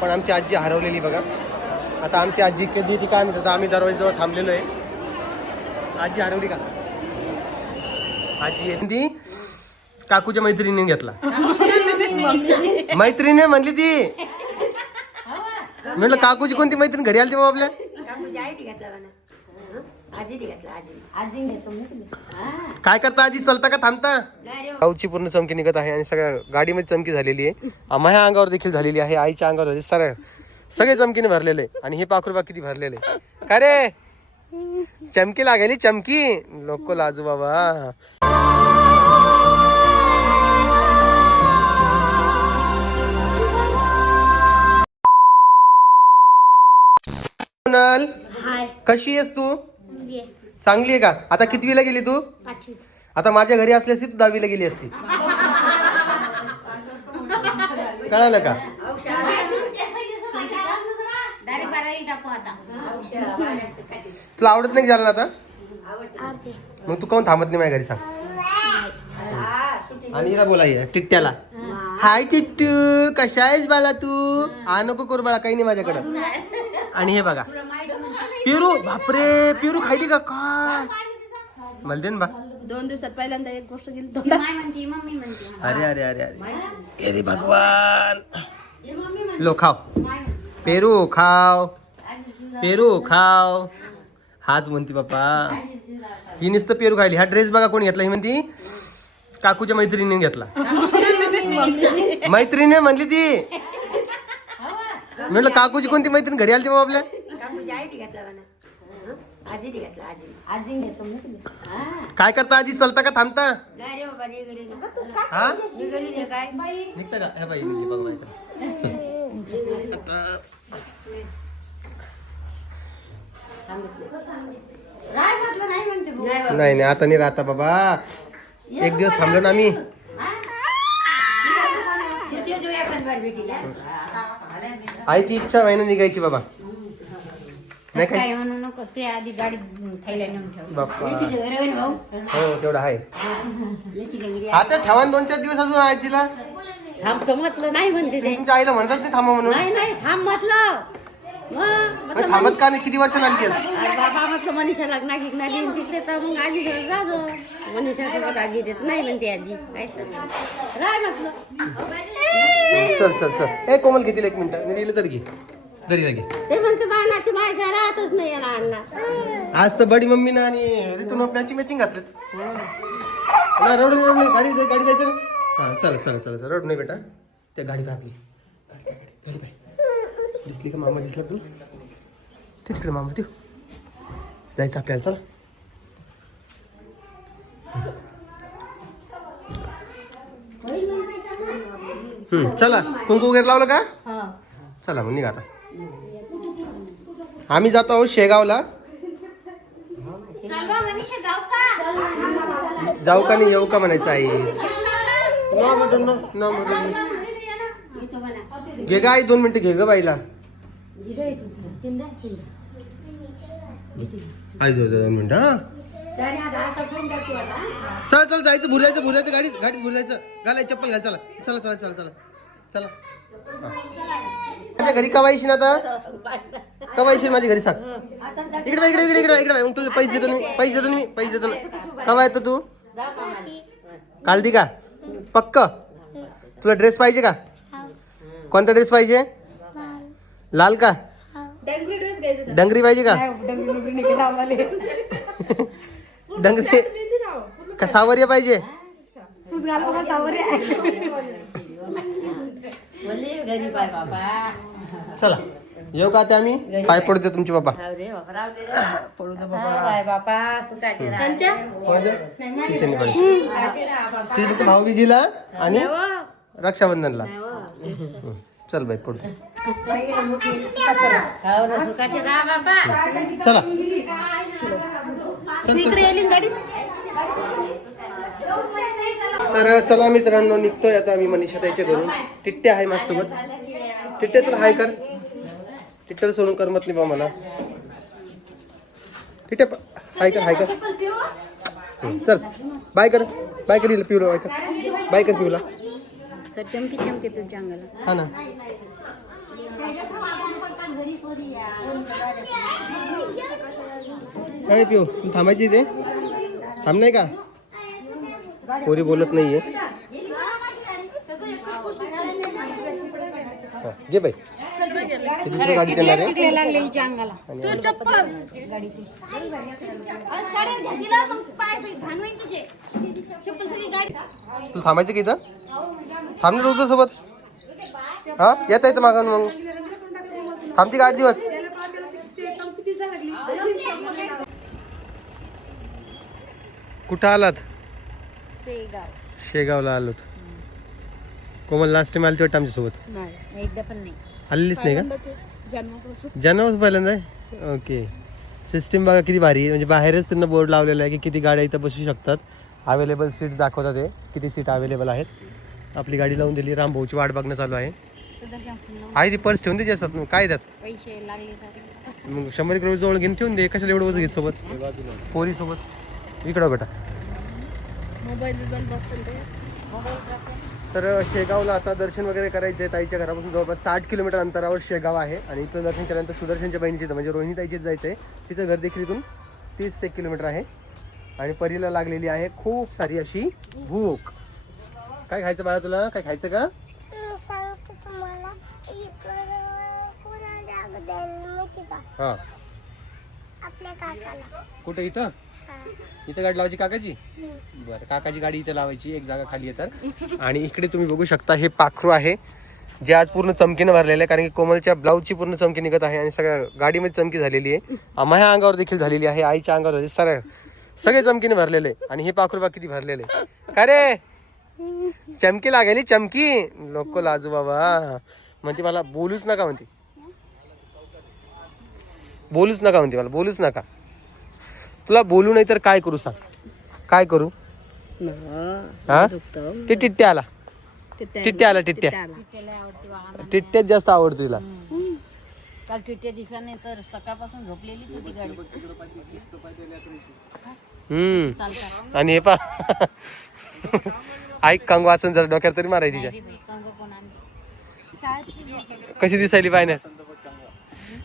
पण आमची आजी हरवलेली बघा. आता आमची आजी कधी ती काय म्हणतात, आम्ही दरवाजाजवळ थांबलेलो आहे. आजी हरवली का? आजी ती काकूच्या मैत्रिणीने घेतला. मैत्रिणी म्हणली ती. म्हटलं काकूची कोणती मैत्रीण घरी आली बाबा आपल्या? काय करता आजी, चलता का थांबता? गावची पूर्ण चमकी निघत आहे आणि सगळ्या गाडीमध्ये चमकी झालेली आहे. माझ्या अंगावर देखील झालेली आहे, आईच्या अंगावर झाली, सगळे चमकीने भरलेले. आणि हे पाखरू बा किती भरलेले. का रे चमकी लागेली, चमकी लोक लाजू बाबा. कशी आहेस तू? चांगली आहे का? आता कितवीला गेली तू? आता माझ्या घरी असली असती तू 10वीला गेली असती. कळालं का? तुला आवडत नाही झालं आता? मग तू कोण थांबत नाही माझ्या घरी, सांग. आणि हिला बोलाय टिट्ट्याला, हाय टिट्टू कशा आहेस बाळा तू? हा नको करू बाळा, काही नाही माझ्याकडं. आणि हे बघा पिरू, बापरे पिरू खायली का काय? मला दे ना बा. 2 दिवसात पहिल्यांदा एक गोष्ट गेली. अरे अरे अरे अरे अरे भगवान. लो खाव पेरू, खाव पेरू खाव. हाच म्हणती बाप्पा, ही नुसतं पेरू खायली. हा ड्रेस बघा कोणी घेतला, ही म्हणती काकूच्या मैत्रिणीने घेतला. मैत्रिणी म्हणली ती. म्हटलं काकूची कोणती मैत्रीण घरी आली बाबा आपल्या? काय करता आजी, चलता का थांबता? हा निघता का? हे बाई निघली बघ बाई. नाही नाही आता नाही राहता बाबा. एक दिवस थांबलो ना आम्ही. आईची इच्छा आहे ना निघायची बाबा. नाही काय म्हणू नको, ते आधी गाडी खायला नेऊन ठेव. बाप्पा हो तेवढं आहे. आता ठेवा 2-4 दिवस अजून आजीला. थांबतो म्हटलं, नाही म्हणते ते. तुमच्या आईला म्हणतात ते थांबा म्हणून. नाही थांब म्हटलं. मग थांबत का नाही? किती वर्ष लागली? बाबा म्हटलं मनीषा लग्ना गिग्नाली तिकडे, तर मग आजी जातो. मनीषा सोबत आजी देत नाही म्हणते आजी. काय राय म्हटलं. चल चल चल. ए कोमल घेतील 1 मिनिट, मी दिलं तर घे घरी घे. ते म्हणते बाळा ती माझ्या राहतच नाही याला आणला. आज तर बडी मम्मी ना आणि ऋतून मॅचिंग घातलेत. रोड नाही, गाडी जायचं ना. हा चला चला चला चला, रोड नाही बेटा, त्या गाडीत आपली गाडी पाय दिसली का? मामा दिसला तू? ते तिकडे मामा तू जायचं आपल्याला. चला चला. कुंकू वगैरे लावलं का? चला मग निघा आता. आम्ही जातो आहोत शेगावला. जाऊ का नाही येऊ का म्हणायचं आई. घे ग आई 2 मिनिटं घे ग बाईला. आई 2 मिनिटं. हा चल चल जायचं, भुरायचं गाडीत भुरायचं. घालायचं चप्पल घाल. चला चला चला चला चला चला. माझ्या घरी कवायशी ना आता? कवायशी माझ्या घरी, सांग. इकडे इकडे इकडे इकडे इकडे. तुझे पैसे देतो ना. कवा येतो तू? काल दी का? पक्क? तुला ड्रेस पाहिजे का? कोणता ड्रेस पाहिजे? लाल का? डंगरी पाहिजे का? डंगरी का सावरिया पाहिजे? चला येऊ का आता आम्ही? पाय पडते तुमचे बाबा. पडू दे बाबा. ते फक्त भाऊबीजीला आणि रक्षाबंधनला. चल बाई पडतो. चला चल चल. तर चला मित्रांनो, निघतोय आता आम्ही मनीषा ताईच्या घरून. टिट्ट्या आहे माझ्यासोबत. टिट्ट्या चला हाय कर. टिट्ट्याला सोडून करमत नाही बा मला. टिट्ट्या हाय कर. चल बाय कर पिऊला. बाय कर पिऊला. चमकी पिऊ चांगला. हा ना. काय पिऊ तू थांबायची इथे थांब नाही का पोरी बोलत नाहीये हा, घे बाई ही दुसरी गाडी देणार आहे लागले हिच्या अंगाला तू थांबायचं की इथं थांबणार होतं सोबत हा येता येतं मागून मग थांबती का 8 दिवस कुठं आलात शेगावला आलोत कोमल लास्ट टाइम आली तेव्हा आमच्यासोबत नाही एकदा पण नाही आलेलीच नाही का जन्मच पहिल्यांदा आहे ओके सिस्टीम बघा किती भारी आहे म्हणजे बाहेरच त्यांना बोर्ड लावलेला आहे की किती गाड्या इथं बसू शकतात अवेलेबल सीट दाखवतात ते किती सीट अवेलेबल आहेत आपली गाडी लावून दिली रामभाऊची वाट बघणं चालू आहे आई ती पर्स ठेवून द्यायची असतात मग काय त्यात पैसे लागले मग 100 किलो जवळ घेऊन ठेवून दे कशाला एवढं वजन घेत सोबत पोरी सोबत इकडं बेटा तर शेगावला आता दर्शन वगैरे करायचं आहे ताईच्या घरापासून जवळपास 60 किलोमीटर अंतरावर शेगाव आहे आणि इथं दर्शन केल्यानंतर सुदर्शनच्या बहिणीची म्हणजे रोहिणी ताईचीच जायचं आहे तिचं घर देखील इथून 30 किलोमीटर आहे आणि परीला लागलेली आहे खूप सारी अशी भूक काय खायचं बाळा तुला काय खायचं का हा कुठे इथं इथं गाडी लावायची काकाची बरं काकाची गाडी इथं लावायची एक जागा खाली आहे तर आणि इकडे तुम्ही बघू शकता हे पाखरू आहे जे आज पूर्ण चमकीनं भरलेलं आहे कारण की कोमलच्या ब्लाऊजची पूर्ण चमकी निघत आहे आणि सगळ्या गाडीमध्ये चमकी झालेली आहे माझ्या अंगावर देखील झालेली आहे आईच्या अंगावर झाली सगळे चमकीने भरलेले आणि हे पाखरू बा किती भरलेले का रे चमकी लागेली चमकी लोक लाजू बाबा म्हणते मला बोलूच नका म्हणते बोलूच नका तुला बोलू नाही तर काय करू सांग काय करू हा ते टिट्ट्या आला टिट्ट्यात जास्त आवडतो तिला काल टिट्ट्या दिसला नाही तर सकाळपासून झोपलेलीच होती गाडी आणि हे पा ऐक कांगू असं जर डोक्यावर तरी मारायची तिच्या कशी दिसायली पाहिजे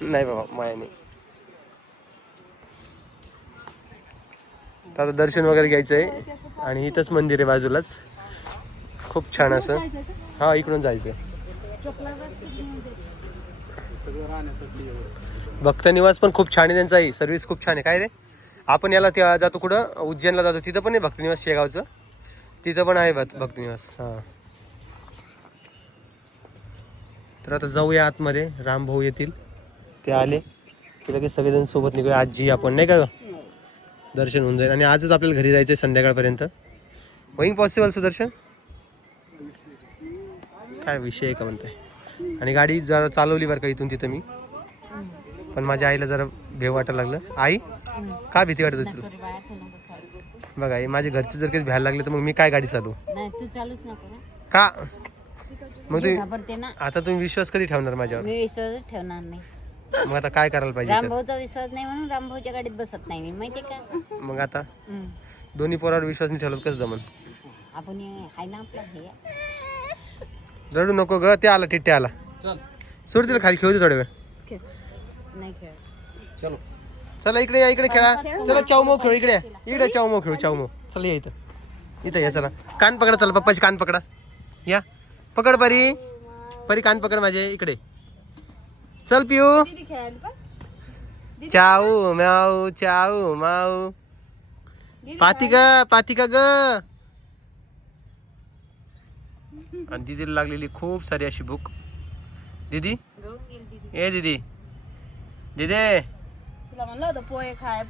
नाही बाबा माया नाही आता दर्शन वगैरे घ्यायचं आहे आणि इथंच मंदिर आहे बाजूलाच खूप छान असं हा इकडून जायचं भक्त निवास पण खूप छान आहे त्यांचा सर्व्हिस खूप छान आहे काय रे आपण याला त्या जातो कुठं उज्जैनला जातो तिथं पण आहे भक्त निवास शेगावचं तिथं पण आहे भक्त निवास हा तर आता जाऊया आतमध्ये रामभाऊ येतील ते आले की लगेच सगळेजण सोबत निघूया आजी आपण नाही का दर्शन होऊन जाईल आणि आजच आपल्याला घरी जायचं आहे संध्याकाळपर्यंत होईन पॉसिबल सुदर्शन काय विषय आहे का म्हणताय आणि गाडी जरा चालवली बरं का इथून तिथं मी पण माझ्या आईला जरा भेव वाटायला लागलं आई का भीती वाटत होती तुला बघा आई माझ्या घरचे जर काही भ्यायला लागले तर मग मी काय गाडी चालू तू चालूच नको का मग तुम्ही आता तुम्ही विश्वास कधी ठेवणार माझ्यावर मी विश्वासच ठेवणार नाही मग आता काय करायला पाहिजे रामभाऊचा विश्वास नाही म्हणून रामभाऊच्या गाडीत बसत नाही मी माहिती का मग आता दोन्ही पोरावर विश्वास नाही ठेवला कसं जमन आपण आहे ना आपला हे रडू नको ग ते आला टिट्टे आला सोड तिला खाली खेळू दे थोड्या वेळ नाही खेळ चलो चला इकडे या इकडे खेळा चला चावमो खेळू इकडे चावमो खेळू चावमो चला या इथं या चला कान पकडा चला पप्पाची कान पकडा या पकड परी कान पकड माझे इकडे चल पिऊ चाऊ म्याऊ चाऊ माऊ पाती का ग आणि दीदीला लागलेली खूप सारी अशी भूक दीदी ए दीदी तुला म्हणलं होतं पोहे खाय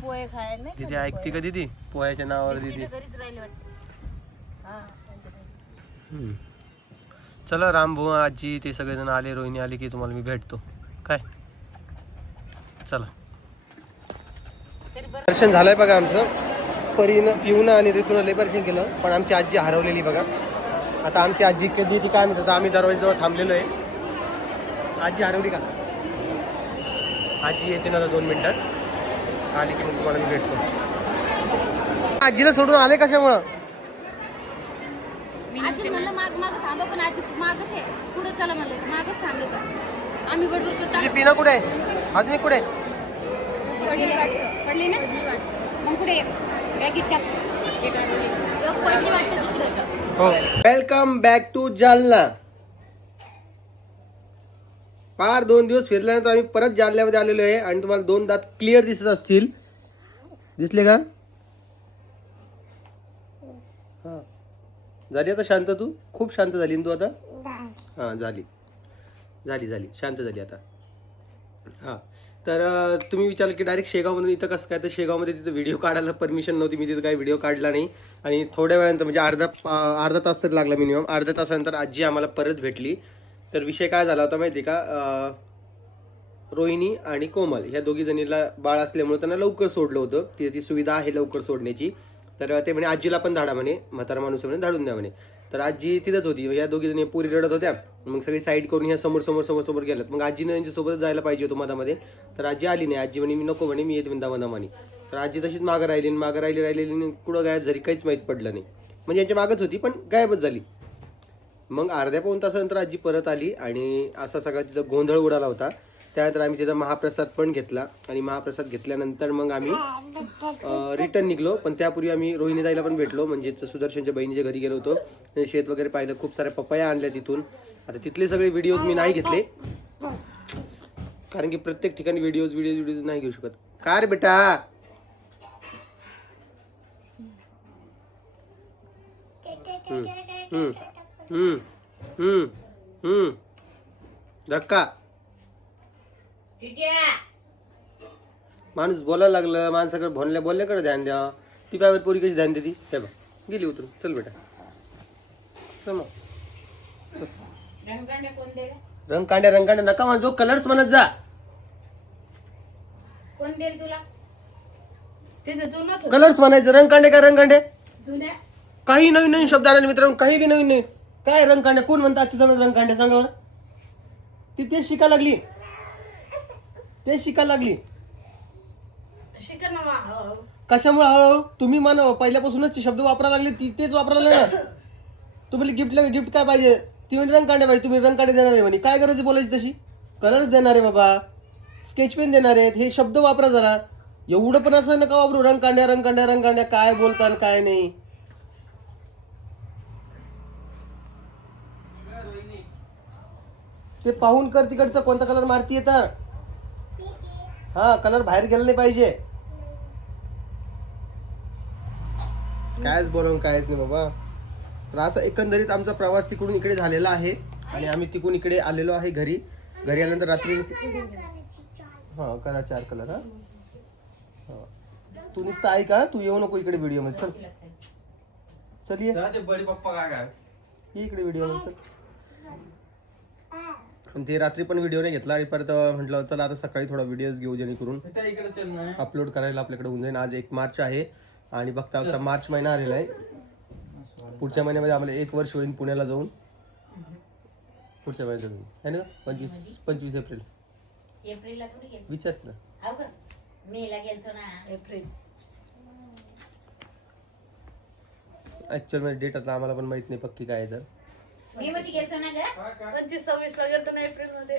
नाही दीदी ऐकते का दीदी पोह्याच्या नावावर दीदी चला रामभाऊ आजी ते सगळेजण आले रोहिणी आली की तुम्हाला मी भेटतो काय चला दर्शन झालंय बघा आमचं परीनं पिऊन आणि ऋतून लय दर्शन केलं पण आमची आजी हरवलेली बघा आता आमची आजी कधी ती काय म्हणतात आम्ही दरवाजाजवळ थांबलेलो आहे आजी हरवली का आजी येते ना आता 2 मिनिटात आली की मग तुम्हाला मी भेटतो आजीला सोडून आले कशामुळं आजी म्हणलं माग थांबा पण आजी मागच आहे पुढे चला म्हणलं मागच थांबले का आम्ही बडबड करतो तुझी पिना कुठे आहे अजून एक कुठे पडली वाटतं. पडली ना मग कुठे बॅगीत टाक. एक पडली वाटतं तिकडे. हो. Welcome back to Jalna. पार 2 दिवस फिरल्यानंतर आम्ही परत जालन्यामध्ये आलेलो आहे आणि तुम्हाला 2 दात क्लिअर दिसत असतील. दिसले का? हा झाली आता शांत. तू खूप शांत झाली ना तू आता. हा झाली शांत झाली आता. हा तर तुम्ही विचारलं की डायरेक्ट शेगावमधून इथं कसं काय, तर शेगावमध्ये तिथं व्हिडिओ काढायला परमिशन नव्हती. मी तिथं काही व्हिडिओ काढला नाही आणि थोड्या वेळानंतर म्हणजे अर्धा तास तरी लागला मिनिमम. अर्ध्या तासानंतर आजी आम्हाला परत भेटली. तर विषय काय झाला होता माहिती का, रोहिणी आणि कोमल ह्या दोघी जणीला बाळ असल्यामुळे त्यांना लवकर सोडलं होतं. तिथे ती सुविधा आहे लवकर सोडण्याची. तर ते म्हणे आजीला पण धाडा म्हणे, म्हातारा माणूस म्हणे धाडून द्या म्हणे. तर आजी तिथंच होती. या दोघी जणी पुरी रडत होत्या. मग सगळी साईड करून ह्या समोर गेल्यात. मग आजीनं यांच्यासोबतच जायला पाहिजे होतं मधामध्ये. तर आजी आली नाही. आजी म्हणे मी नको म्हणे, मी येते दमादमानी. तर आजी तशीच मागं राहिली कुठं गायब झाली काहीच माहीत पडलं नाही. म्हणजे यांच्या मागच होती पण गायबच झाली. मग अर्ध्या पाऊण तासानंतर आजी परत आली आणि असा सगळा तिथं गोंधळ उडाला होता. त्यानंतर आम्ही तिथं महाप्रसाद पण घेतला आणि महाप्रसाद घेतल्यानंतर मग आम्ही रिटर्न निघलो. पण त्यापूर्वी आम्ही रोहिणीताईला पण भेटलो, म्हणजे सुदर्शनच्या बहिणीच्या घरी गेलो होतो. शेत वगैरे पाहिलं, खूप साऱ्या पपया आणल्या तिथून. आता तिथले सगळे व्हिडिओज मी नाही घेतले कारण की प्रत्येक ठिकाणी व्हिडिओज नाही घेऊ शकत. काय रे बेटा? धक्का. माणूस बोलायला लागलं, माणसाकडे बोलल्याकडे ध्यान द्या. ती काय पोरी कशी ध्यान देती? हे बघ गेली उतरून. चल बेटा चल मग. रंगकांड्या नका म्हणजो, कलर्स म्हणत जा. कोण देईल तुला? कलर्स म्हणायचं. रंगकांडे काही नवीन शब्द आले मित्रांनो, काही बी नवीन नाही. काय रंगकांड्या कोण म्हणतात आजच्या जमान्यात? रंगकांड्या सांगा बरं. ती तेच शिकायला लागली. कशामुळे हळूहळू? तुम्ही म्हणा पहिल्यापासूनच ते शब्द वापरायला लागले, तेच वापरायला लागले ना. तुम्ही गिफ्ट काय पाहिजे? ती म्हणजे रंगकांड्या पाहिजे. तुम्ही रंगकांडे देणार आहे म्हणे. काय गरज आहे बोलायची तशी? कलर्स देणार आहे बाबा, स्केच पेन देणार आहेत. हे शब्द वापरा जरा. एवढं पण असं नका वापरू. रंगकांड्या काय बोलता काय नाही. ते पाहून कर तिकडचं कोणता कलर मारतीये तर. हा कलर बाहेर गेला नाही पाहिजे. कायच बोलून कायच नाही बाबा. तर असं एकंदरीत आमचा प्रवास तिकडून इकडे झालेला आहे आणि आम्ही तिकडून इकडे आलेलो आहे घरी आल्यानंतर रात्री. हा करा 4 कलर. हा तू नुसतं ऐका, तू येऊ नको इकडे व्हिडिओ मध्ये. चल ये इकडे व्हिडिओ मध्ये चल. ते रात्री पण व्हिडिओ नाही घेतला आणि परत म्हटलं चला आता सकाळी थोडा व्हिडिओज घेऊ जेणेकरून अपलोड करायला आपल्याकडे होऊन जाईल. आज 1 मार्च आहे आणि बघता मार्च महिना आलेला आहे. पुढच्या महिन्यामध्ये आम्हाला 1 वर्ष होईल पुण्याला जाऊन. पुढच्या महिन्यात जाऊन आहे ना 25 एप्रिल. एप्रिलला थोडी गेली. विचार ना. हो का? मेला गेलतो ना. एप्रिल ऍक्च्युअल मध्ये डेट आता आम्हाला पण माहित नाही पक्की काय आहे. तर मे मध्ये गेलतो ना ग. 25-26 ला गेलतो ना एप्रिल मध्ये.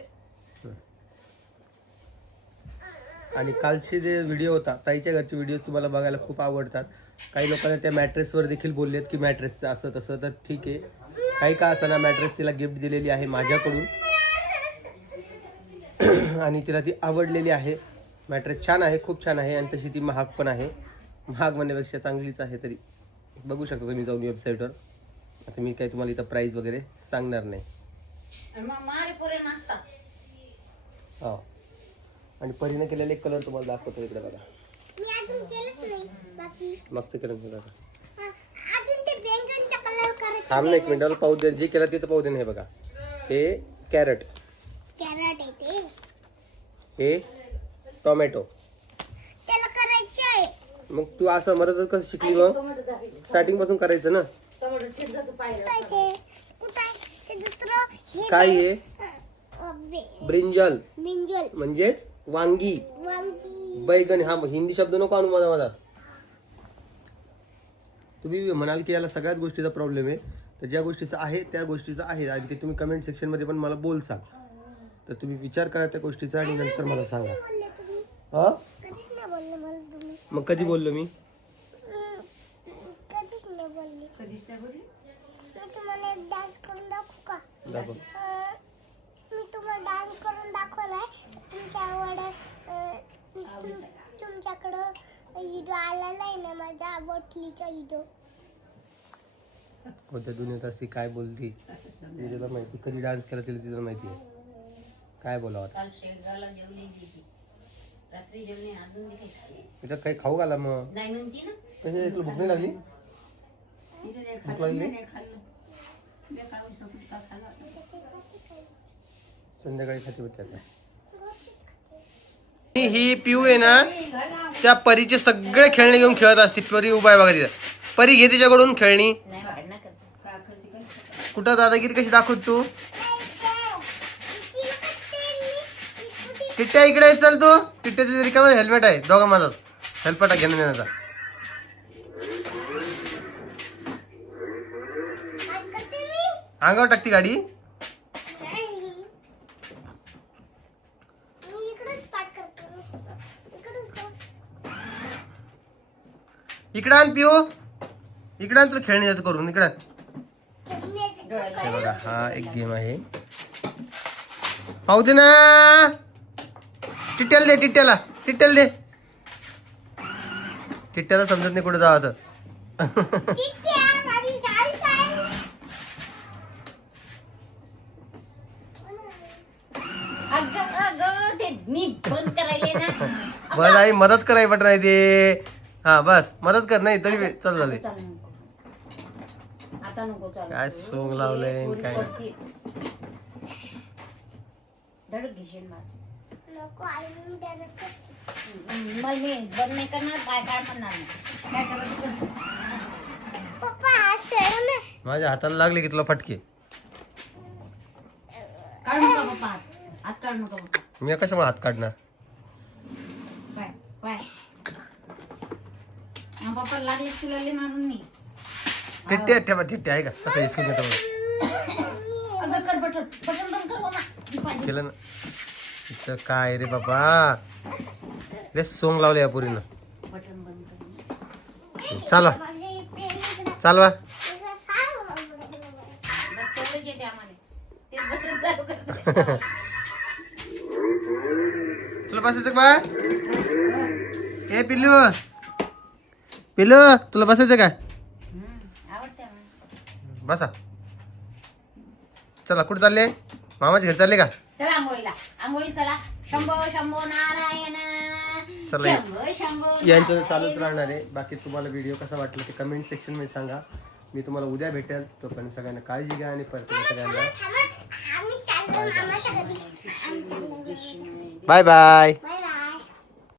आणि कालचे जे व्हिडिओ होता, ताईच्या घरचे व्हिडिओ तुम्हाला बघायला खूप आवडतात. काही लोकांना त्या मॅट्रेसवर देखील बोललेत की मॅट्रेसचं असं तसं. तर ठीक आहे, काही का असताना मॅट्रेस तिला गिफ्ट दिलेली आहे माझ्याकडून आणि तिला ती आवडलेली आहे. मॅट्रेस छान आहे, खूप छान आहे आणि तशी ती महाग पण आहे. महाग म्हणण्यापेक्षा चांगलीच आहे. तरी बघू शकता तुम्ही जाऊन वेबसाईटवर. आता मी काही तुम्हाला इथं प्राईस वगैरे सांगणार नाही. हो आणि परीने केलेले एक कलर तुम्हाला दाखवतो इकडे बघा. मागचं कलर बघा. थांब ना 1 मिनिट पाहू दे. जे केलं ते तर पाहू दे. हे बघा, हे कॅरट, हे टोमॅटो. मग तू असं मदत कसं शिकली? मग स्टार्टिंग पासून करायचं ना. काय आहे? ब्रिंजल म्हणजेच वांगी, बैगन. हा हिंदी शब्द नको आणू माझा. तुम्ही म्हणाल की याला सगळ्याच गोष्टीचा प्रॉब्लेम आहे. तर ज्या गोष्टीचा आहे त्या गोष्टीचा आहे आणि ते तुम्ही कमेंट सेक्शनमध्ये पण मला बोल सांग. तर तुम्ही विचार करा त्या गोष्टीचा आणि नंतर मला सांगा. हा मग कधी बोललो मी? दाखव. मी तुम्हाला डान्स करून दाखवलाय. तुमच्याकडं व्हिडिओ आलेला आहे ना माझ्या बॉटलीचा व्हिडिओ. कोणत्या दुनियेत अशी काय बोलती तिला माहिती. कधी डान्स केला तिला माहिती आहे. काय बोलावं आता. काल शेगावला जेवली गेली. रात्री जेवणे अजून नाही तिथं काही खाऊ घाला मग. नाही म्हणती ना. कशी तुला भूक नाही लागली? तिथे नाही भूक खाल्लं, लागली? नाही खाल्लं. मी खाऊ शकतो का खाल्लं? संध्याकाळी खाते होते आता. ही पिऊ आहे ना त्या परीचे सगळे खेळणे घेऊन खेळत असते. परी उभा आहे बघा तिथं. परी घे तिच्याकडून खेळणी. नाही भांडणं करते. कुठं दादागिरी कशी दाखवत तू? टिट्ट्या इकडे आहे, चल तू. टिट्ट्याच्या रिकामध्ये हेल्मेट आहे दोघा माझा. हेल्मेट घेणं देण्याचा. अंगावर टाकती गाडी. इकडं आण पिऊ. इकडं आण तुला खेळणी देतो करून. इकडं आण. हे बघा हा एक गेम आहे. पाहू दे ना. टिट्ट्याला दे. टिट्ट्याला दे. टिट्ट्याला समजत नाही कुठे जावं. अगं ते मी बंद करायले ना. बस आई मदत कराय पट नाही ते. हा बस मदत कर. नाही तरी चल झाले. आता नको चालू. काय सोंग लावलंय आणि काय. धडक घेशील मला. नको आई मी त्याला मला मी बंद नाही करणार. काय काय म्हणणार नाही. काय करायचं? पप्पा हा सेम आहे. माझ्या हाताला लागले की तुला फटके. काढू नका पप्पा हात. हात काढू नका पप्पा. मी कशामुळे हात काढणार. पाय पाय. पप्पा लागले तुला लय मारून मी. टिट्ट्या ठेवा. टिट्ट्या आहे का कसं हिसकून घेतो बघा. अगं कर बटन. बटन बंद कर बाबा. केलं ना. तिचं काय रे बाबा. लय सोंग लावले या पुरीनं. बटन बंद कर. चालवा चालवा. बस तेवढंच येते आम्हाला. ते बटन चालू कर. तुला बसायचं का? ए पिल्लू. पिल्लू तुला बसायचं का? आवडते आम्हाला. बसा. चला कुठे चालले? मामाच्या घरी चालले का? चला आंघोळीला. आंघोळी चला. शंभो शंभो नारायण. चला शंभो शंभो यांचं चालूच राहणार आहे. बाकी तुम्हाला व्हिडिओ कसा वाटला ते कमेंट सेक्शन मध्ये सांगा. मी तुम्हाला उद्या भेटेल. तोपर्यंत सगळ्यांना काळजी घ्या आणि परत सगळ्यांना आम्ही चाललो मामाच्या घरी. Bye bye.